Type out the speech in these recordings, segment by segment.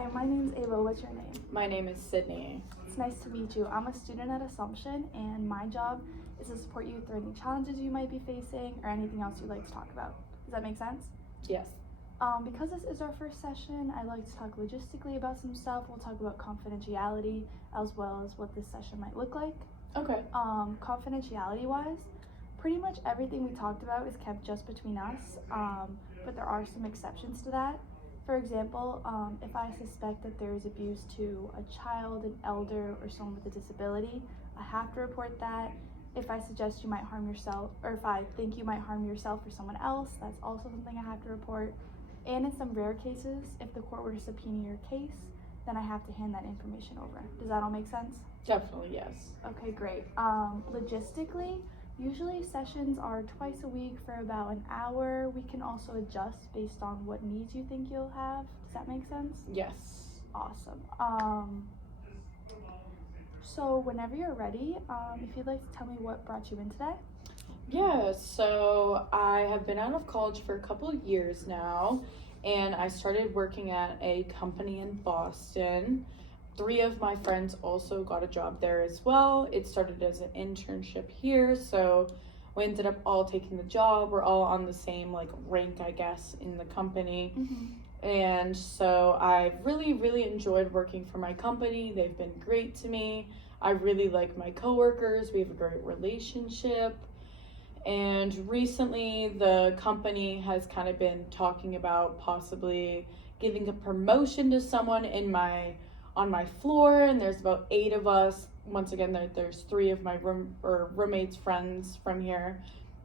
Hi, my name's Ava. What's your name? My name is Sydney. It's nice to meet you. I'm a student at Assumption, and my job is to support you through any challenges you might be facing or anything else you'd like to talk about. Does that make sense? Yes. Because this is our first session, I'd like to talk logistically about some stuff. We'll talk about confidentiality as well as what this session might look like. Okay. Confidentiality-wise, pretty much everything we talked about is kept just between us, but there are some exceptions to that. For example, if I suspect that there is abuse to a child, an elder, or someone with a disability, I have to report that. If I suggest you might harm yourself, or if I think you might harm yourself or someone else, that's also something I have to report. And in some rare cases, if the court were to subpoena your case, then I have to hand that information over. Does that all make sense? Definitely, yes. Okay, great. Logistically, usually sessions are twice a week for about an hour. We can also adjust based on what needs you think you'll have. Does that make sense? Yes. Awesome. So whenever you're ready, if you'd like to tell me what brought you in today. Yeah, so I have been out of college for a couple of years now, and I started working at a company in Boston. 3 of my friends also got a job there as well. It started as an internship here, so we ended up all taking the job. We're all on the same rank, I guess, in the company. And so I've really enjoyed working for my company. They've been great to me. I really like my coworkers. We have a great relationship. And recently the company has kind of been talking about possibly giving a promotion to someone on my floor, and there's about 8 of us. Once again, there's 3 of my roommates friends from here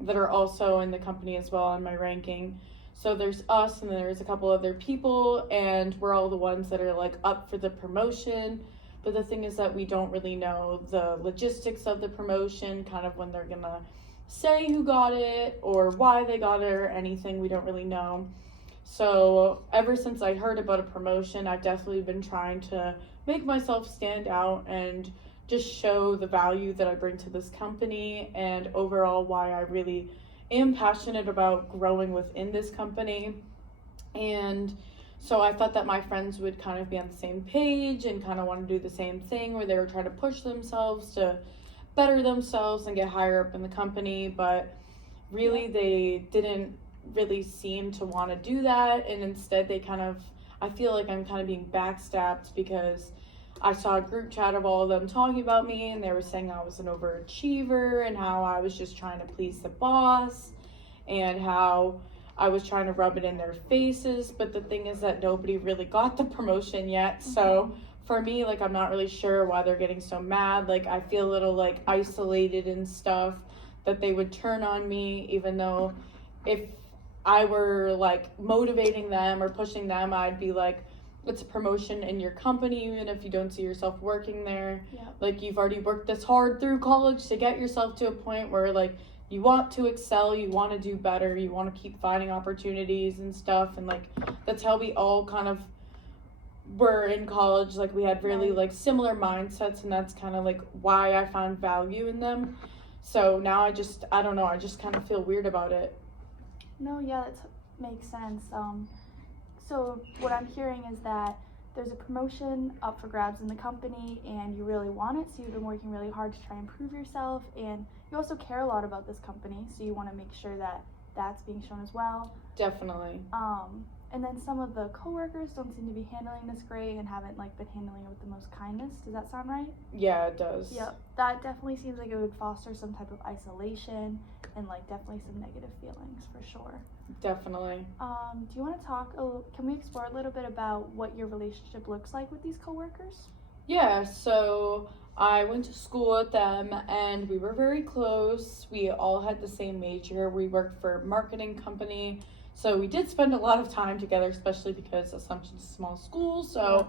that are also in the company as well in my ranking. So there's us, and then there's a couple other people, and we're all the ones that are up for the promotion. But the thing is that we don't really know the logistics of the promotion, kind of when they're gonna say who got it or why they got it or anything. We don't really know. So ever since I heard about a promotion, I've definitely been trying to make myself stand out and just show the value that I bring to this company, and overall why I really am passionate about growing within this company. And so I thought that my friends would kind of be on the same page and kind of want to do the same thing, where they were trying to push themselves to better themselves and get higher up in the company, but really they didn't really seem to want to do that. And instead I feel like I'm kind of being backstabbed, because I saw a group chat of all of them talking about me, and they were saying I was an overachiever and how I was just trying to please the boss and how I was trying to rub it in their faces. But the thing is that nobody really got the promotion yet. So for me, I'm not really sure why they're getting so mad. I feel a little isolated and stuff, that they would turn on me, even though if I were motivating them or pushing them, I'd be it's a promotion in your company, even if you don't see yourself working there. Yeah. You've already worked this hard through college to get yourself to a point where you want to excel, you want to do better, you want to keep finding opportunities and stuff. And that's how we all kind of were in college. We had really similar mindsets, and that's kind of why I found value in them. So now I don't know, I just kind of feel weird about it. No, yeah, that makes sense. So what I'm hearing is that there's a promotion up for grabs in the company, and you really want it, so you've been working really hard to try and improve yourself, and you also care a lot about this company, so you want to make sure that that's being shown as well. Definitely. And then some of the coworkers don't seem to be handling this great and haven't been handling it with the most kindness. Does that sound right? Yeah, it does. Yep, that definitely seems like it would foster some type of isolation and definitely some negative feelings for sure. Definitely. Do you want to talk, can we explore a little bit about what your relationship looks like with these coworkers? Yeah, so I went to school with them, and we were very close. We all had the same major. We worked for a marketing company, so we did spend a lot of time together, especially because Assumption's a small school, so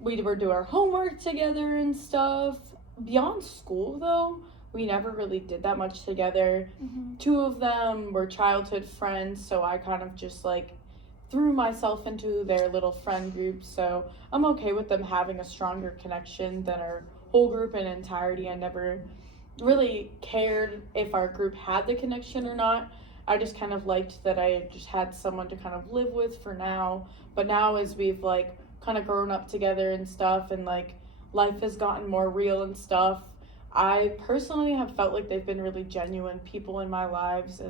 we would do our homework together and stuff. Beyond school, though, we never really did that much together. 2 of them were childhood friends, so I kind of just threw myself into their little friend group, so I'm okay with them having a stronger connection than our whole group in entirety. I never really cared if our group had the connection or not. I just kind of liked that I just had someone to kind of live with for now. But now, as we've kind of grown up together and stuff, and like life has gotten more real and stuff, I personally have felt like they've been really genuine people in my lives,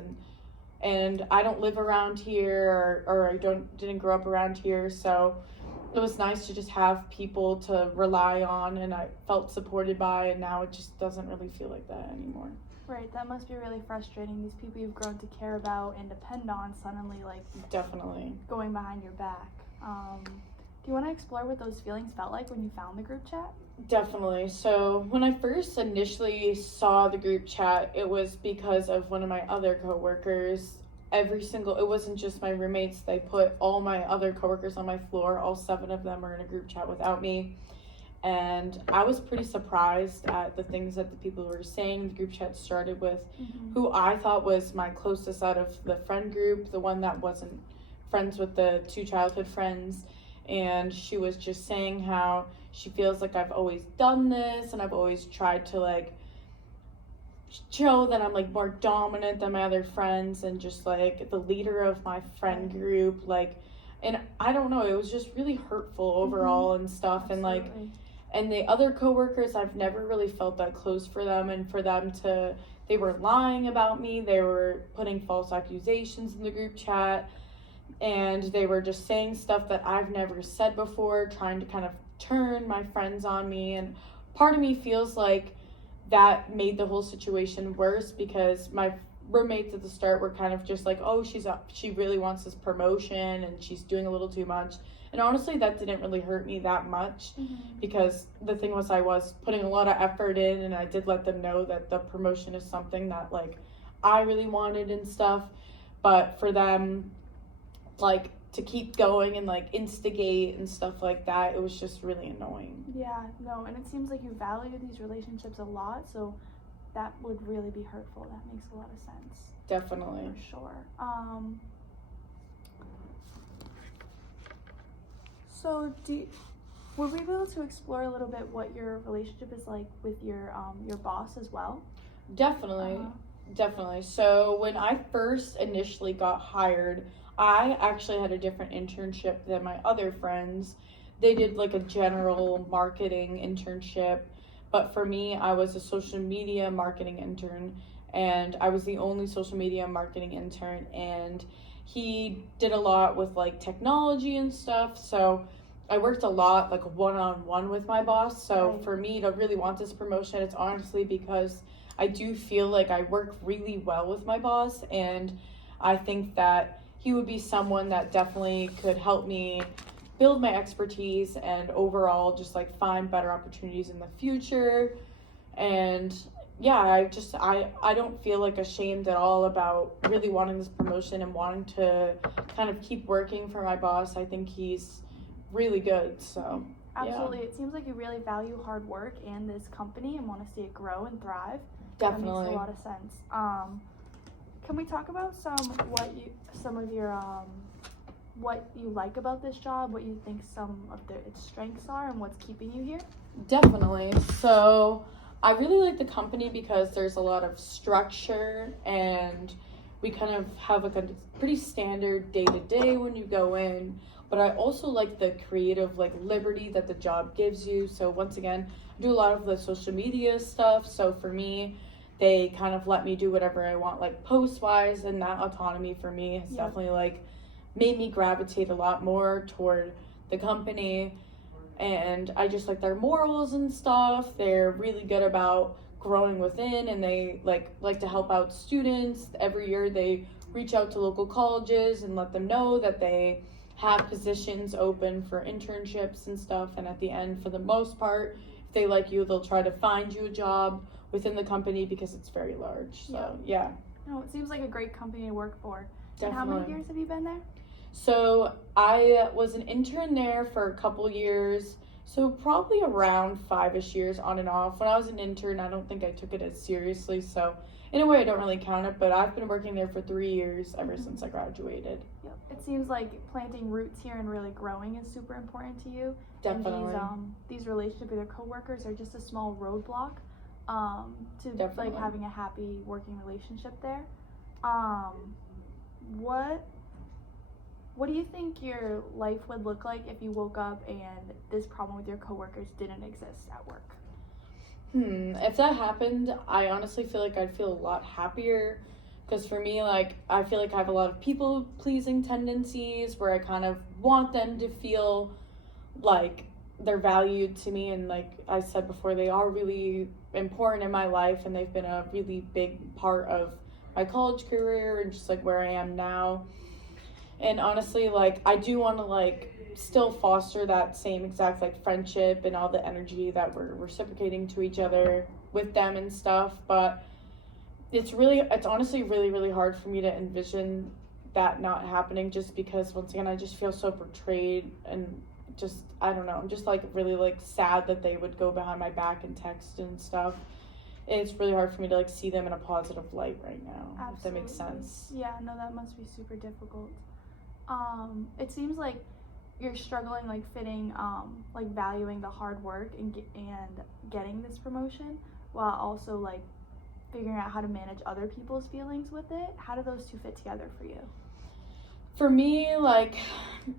and I don't live around here, or I didn't grow up around here, so it was nice to just have people to rely on, and I felt supported by, and now it just doesn't really feel like that anymore. Right, that must be really frustrating. These people you've grown to care about and depend on suddenly, like, Definitely. going behind your back. Do you want to explore what those feelings felt like when you found the group chat? Definitely. So when I first initially saw the group chat, it was because of one of my other coworkers. It wasn't just my roommates, they put all my other coworkers on my floor. All 7 of them are in a group chat without me. And I was pretty surprised at the things that the people were saying. The group chat started with who I thought was my closest out of the friend group, the one that wasn't friends with the 2 childhood friends. And she was just saying how she feels like I've always done this, and I've always tried to like show that I'm like more dominant than my other friends, and just like the leader of my friend group, like, and I don't know, it was just really hurtful overall and stuff. Absolutely. And like, and the other coworkers, I've never really felt that close for them, and for them to, they were lying about me, they were putting false accusations in the group chat, and they were just saying stuff that I've never said before, trying to kind of turn my friends on me. And part of me feels like that made the whole situation worse, because my roommates at the start were kind of just like, oh, she really wants this promotion and she's doing a little too much. And honestly, that didn't really hurt me that much, because the thing was, I was putting a lot of effort in, and I did let them know that the promotion is something that like I really wanted and stuff. But for them, like, to keep going and like instigate and stuff like that, it was just really annoying. Yeah, no, and it seems like you value these relationships a lot, so that would really be hurtful. That makes a lot of sense. Definitely. For sure. So would we be able to explore a little bit what your relationship is like with your boss as well? Definitely. So when I first initially got hired, I actually had a different internship than my other friends. They did like a general marketing internship, but for me, I was a social media marketing intern, and I was the only social media marketing intern, and he did a lot with like technology and stuff. So I worked a lot like one-on-one with my boss. So Right. for me to really want this promotion, it's honestly because I do feel like I work really well with my boss, and I think that he would be someone that definitely could help me build my expertise and overall just like find better opportunities in the future. And yeah, I don't feel like ashamed at all about really wanting this promotion and wanting to kind of keep working for my boss. I think he's really good. So Absolutely. It seems like you really value hard work and this company and want to see it grow and thrive. definitely. That makes a lot of sense. Can we talk about what you like about this job, what you think some of its strengths are, and what's keeping you here? Definitely. So I really like the company because there's a lot of structure, and we kind of have like a pretty standard day-to-day when you go in. But I also like the creative like liberty that the job gives you. So once again, I do a lot of the social media stuff. So for me, they kind of let me do whatever I want, like post-wise, and that autonomy for me has definitely like made me gravitate a lot more toward the company. And I just like their morals and stuff. They're really good about growing within, and they like to help out students. Every year they reach out to local colleges and let them know that they have positions open for internships and stuff. And at the end, for the most part, if they like you, they'll try to find you a job within the company because it's very large. So yeah. No, it seems like a great company to work for. Definitely. And how many years have you been there? So I was an intern there for a couple years, so probably around 5-ish years on and off. When I was an intern, I don't think I took it as seriously, so in a way I don't really count it, but I've been working there for 3 years ever since I graduated. Yep. It seems like planting roots here and really growing is super important to you. Definitely. And these relationships with your coworkers are just a small roadblock to Definitely. like having a happy working relationship there. What What do you think your life would look like if you woke up and this problem with your coworkers didn't exist at work? If that happened, I honestly feel like I'd feel a lot happier. Because for me, like, I feel like I have a lot of people pleasing tendencies where I kind of want them to feel like they're valued to me. And like I said before, they are really important in my life and they've been a really big part of my college career and just like where I am now. And honestly, like, I do want to like still foster that same exact like friendship and all the energy that we're reciprocating to each other with them and stuff. But it's honestly really hard for me to envision that not happening, just because once again I just feel so betrayed and just, I don't know, I'm just like really like sad that they would go behind my back and text and stuff. It's really hard for me to like see them in a positive light right now. Absolutely. If that makes sense. Yeah, no, that must be super difficult. It seems like you're struggling like fitting like valuing the hard work and getting this promotion while also like figuring out how to manage other people's feelings with it. How do those two fit together for you? For me, like,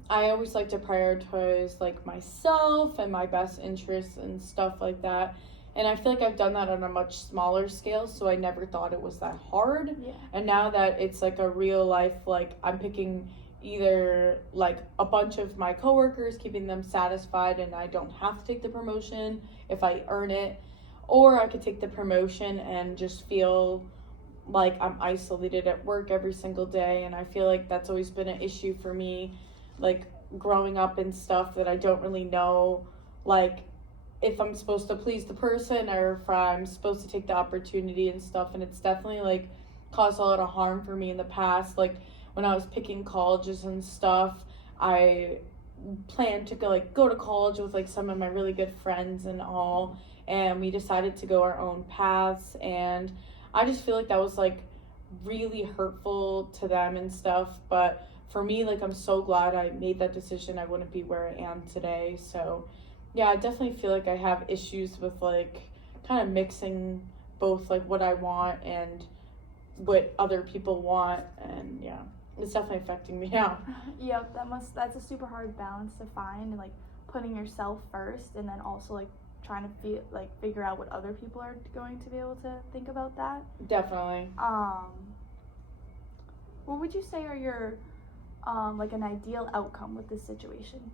I always like to prioritize like myself and my best interests and stuff like that. And I feel like I've done that on a much smaller scale, so I never thought it was that hard. Yeah. And now that it's like a real life, like, I'm picking either like a bunch of my coworkers, keeping them satisfied and I don't have to take the promotion if I earn it, or I could take the promotion and just feel like I'm isolated at work every single day. And I feel like that's always been an issue for me, like growing up and stuff, that I don't really know like if I'm supposed to please the person or if I'm supposed to take the opportunity and stuff. And it's definitely like caused a lot of harm for me in the past. Like when I was picking colleges and stuff, I planned to go to college with like some of my really good friends and all, and we decided to go our own paths. And I just feel like that was like really hurtful to them and stuff. But for me, like, I'm so glad I made that decision. I wouldn't be where I am today. So yeah, I definitely feel like I have issues with like kind of mixing both like what I want and what other people want. And yeah, it's definitely affecting me now. Yep, that's a super hard balance to find, and like putting yourself first and then also like trying to figure out what other people are going to be able to think about that. Definitely. What would you say are your like an ideal outcome with this situation?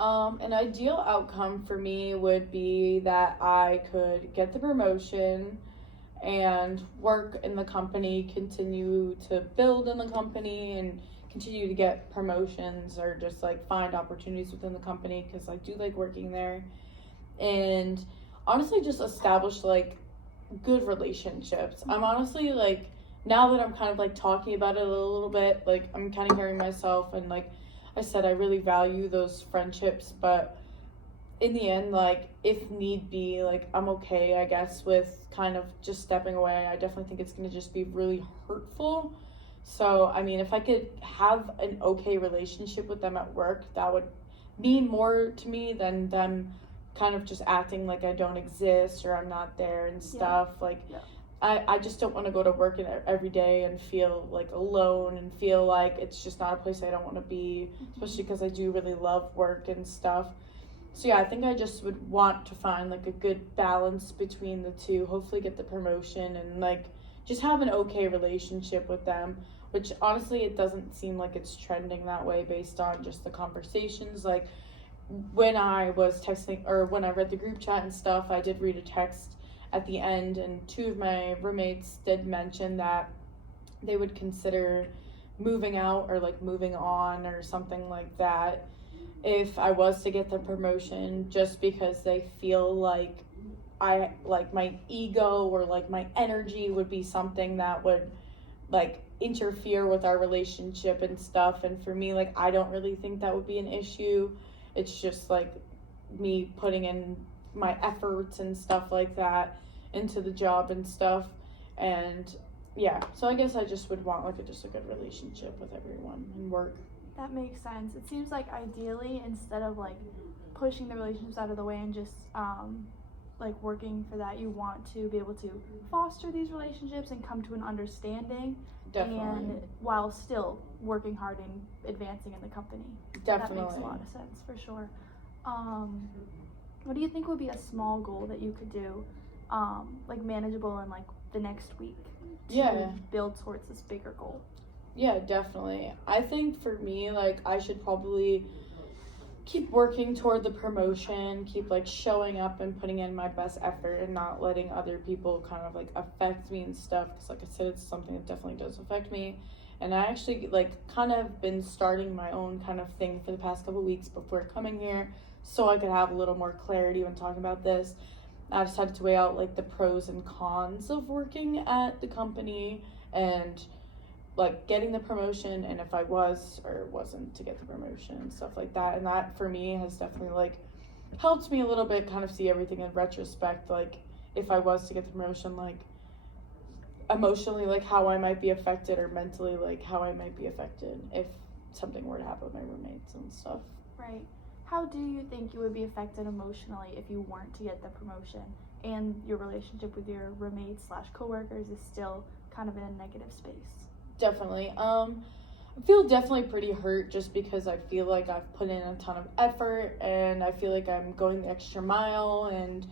An ideal outcome for me would be that I could get the promotion and work in the company, continue to build in the company, and continue to get promotions or just like find opportunities within the company, because I do like working there. And honestly, just establish like good relationships. I'm honestly like, now that I'm kind of like talking about it a little bit, like I'm kind of hearing myself, and like I said, I really value those friendships. But in the end, like, if need be, like, I'm okay, I guess, with kind of just stepping away. I definitely think it's going to just be really hurtful. So, I mean, if I could have an okay relationship with them at work, that would mean more to me than them kind of just acting like I don't exist or I'm not there and stuff. Yeah. Like, Yeah. I just don't want to go to work every day and feel like alone and feel like it's just not a place I don't want to be, especially because I do really love work and stuff. So yeah, I think I just would want to find like a good balance between the two, hopefully get the promotion and like just have an okay relationship with them, which honestly it doesn't seem like it's trending that way based on just the conversations. Like when I was texting, or when I read the group chat and stuff, I did read a text at the end, and two of my roommates did mention that they would consider moving out or like moving on or something like that if I was to get the promotion, just because they feel like I like my ego or like my energy would be something that would like interfere with our relationship and stuff. And for me, like, I don't really think that would be an issue. It's just like me putting in my efforts and stuff like that into the job and stuff. And yeah, so I guess I just would want like just a good relationship with everyone and work. That makes sense. It seems like ideally, instead of like pushing the relationships out of the way and just like working for that, you want to be able to foster these relationships and come to an understanding, Definitely. and while still working hard and advancing in the company. Definitely. That makes a lot of sense for sure. What do you think would be a small goal that you could do, like manageable in like the next week to Yeah. build towards this bigger goal? Yeah, definitely. I think for me, like, I should probably keep working toward the promotion, keep like showing up and putting in my best effort and not letting other people kind of like affect me and stuff, because like I said, it's something that definitely does affect me. And I actually like kind of been starting my own kind of thing for the past couple weeks before coming here, so I could have a little more clarity when talking about this. I decided to weigh out like the pros and cons of working at the company and like getting the promotion, and if I was or wasn't to get the promotion and stuff like that. And that for me has definitely like helped me a little bit kind of see everything in retrospect, like if I was to get the promotion, like emotionally like how I might be affected, or mentally like how I might be affected if something were to happen with my roommates and stuff. Right. How do you think you would be affected emotionally if you weren't to get the promotion and your relationship with your roommates / coworkers is still kind of in a negative space? Definitely. I feel definitely pretty hurt, just because I feel like I've put in a ton of effort and I feel like I'm going the extra mile, and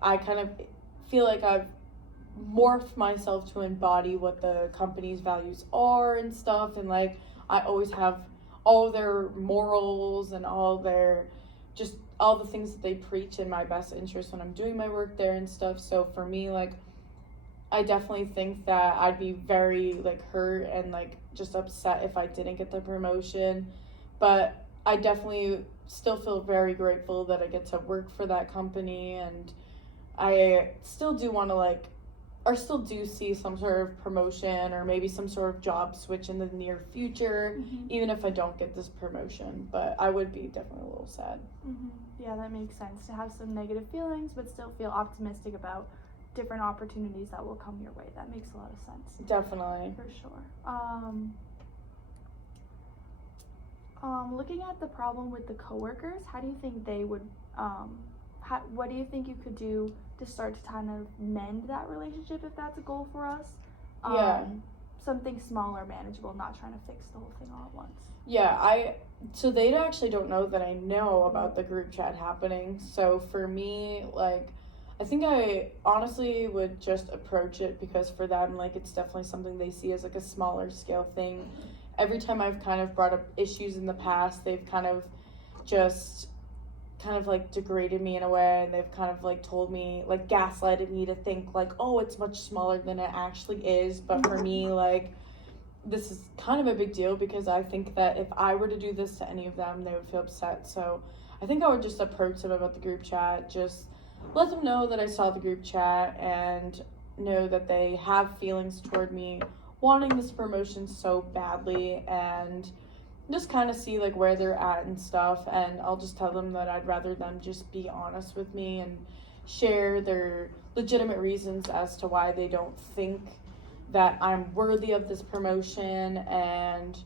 I kind of feel like I've morphed myself to embody what the company's values are and stuff, and like I always have all their morals and all their just all the things that they preach in my best interest when I'm doing my work there and stuff. So for me, like, I definitely think that I'd be very like hurt and like just upset if I didn't get the promotion, but I definitely still feel very grateful that I get to work for that company, and I still do want to like, or still do see some sort of promotion or maybe some sort of job switch in the near future, even if I don't get this promotion. But I would be definitely a little sad. Yeah, that makes sense, to have some negative feelings but still feel optimistic about different opportunities that will come your way. That makes a lot of sense. Definitely. For sure. Looking at the problem with the coworkers, how do you think they would, what do you think you could do to start to kind of mend that relationship, if that's a goal for us? Yeah. Something smaller, manageable, not trying to fix the whole thing all at once. Yeah, so they actually don't know that I know about the group chat happening. So for me, like, I think I honestly would just approach it, because for them, like, it's definitely something they see as like a smaller scale thing. Every time I've kind of brought up issues in the past, they've kind of just kind of like degraded me in a way, and they've kind of like told me, like, gaslighted me to think like, oh, it's much smaller than it actually is. But for me, like, this is kind of a big deal, because I think that if I were to do this to any of them, they would feel upset. So I think I would just approach them about the group chat, just let them know that I saw the group chat and know that they have feelings toward me wanting this promotion so badly, and just kind of see like where they're at and stuff. And I'll just tell them that I'd rather them just be honest with me and share their legitimate reasons as to why they don't think that I'm worthy of this promotion and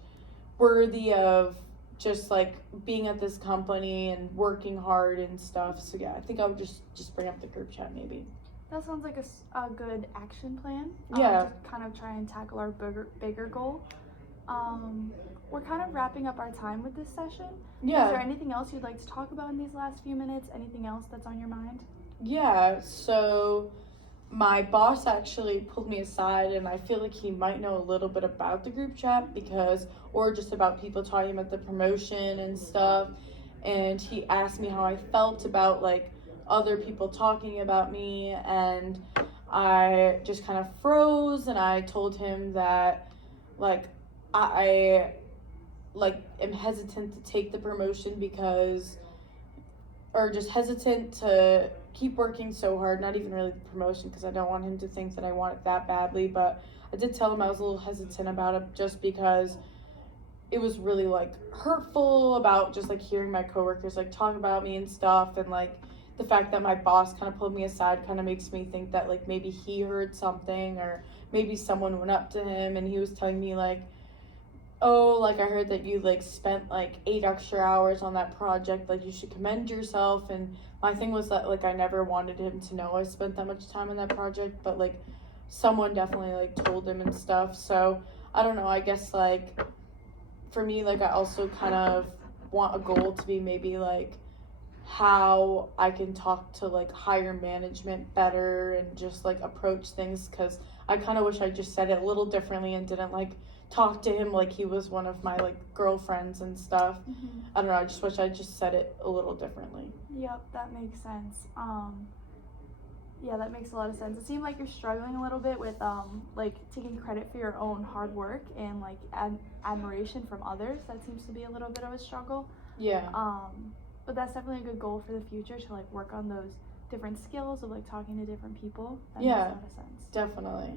worthy of just like being at this company and working hard and stuff. So yeah, I think I would just bring up the group chat maybe. That sounds like a good action plan. Yeah. To kind of try and tackle our bigger goal. We're kind of wrapping up our time with this session. Yeah. Is there anything else you'd like to talk about in these last few minutes? Anything else that's on your mind? Yeah, so my boss actually pulled me aside, and I feel like he might know a little bit about the group chat, or just about people talking about the promotion and stuff. And he asked me how I felt about like other people talking about me, and I just kind of froze, and I told him that like I like am hesitant to take the promotion or just hesitant to keep working so hard, not even really the promotion, because I don't want him to think that I want it that badly. But I did tell him I was a little hesitant about it, just because it was really like hurtful about just like hearing my coworkers like talk about me and stuff, and like the fact that my boss kind of pulled me aside kind of makes me think that like maybe he heard something, or maybe someone went up to him and he was telling me like oh, like I heard that you like spent like 8 extra hours on that project, like you should commend yourself. And my thing was that like I never wanted him to know I spent that much time on that project, but like someone definitely like told him and stuff. So I don't know, I guess like for me, like I also kind of want a goal to be maybe like how I can talk to like higher management better and just like approach things, because I kind of wish I just said it a little differently and didn't like talk to him like he was one of my like girlfriends and stuff. I don't know, I just wish I just said it a little differently. Yep, that makes sense. Yeah, that makes a lot of sense. It seemed like you're struggling a little bit with like taking credit for your own hard work and like admiration from others. That seems to be a little bit of a struggle. Yeah. But that's definitely a good goal for the future, to like work on those different skills of like talking to different people. That Yeah, makes a lot of sense. definitely.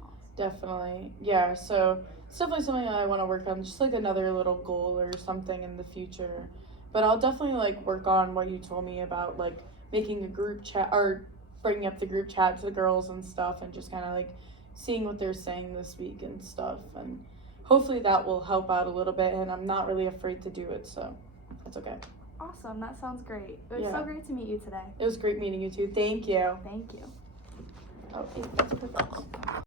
Awesome. Definitely. Yeah, so it's definitely something I want to work on, just like another little goal or something in the future. But I'll definitely like work on what you told me about like making a group chat or bringing up the group chat to the girls and stuff, and just kind of like seeing what they're saying this week and stuff. And hopefully that will help out a little bit, and I'm not really afraid to do it, so that's okay. Awesome, that sounds great. It was Yeah. so great to meet you today. It was great meeting you too. Thank you. Thank you. Oh, hey, let's put this.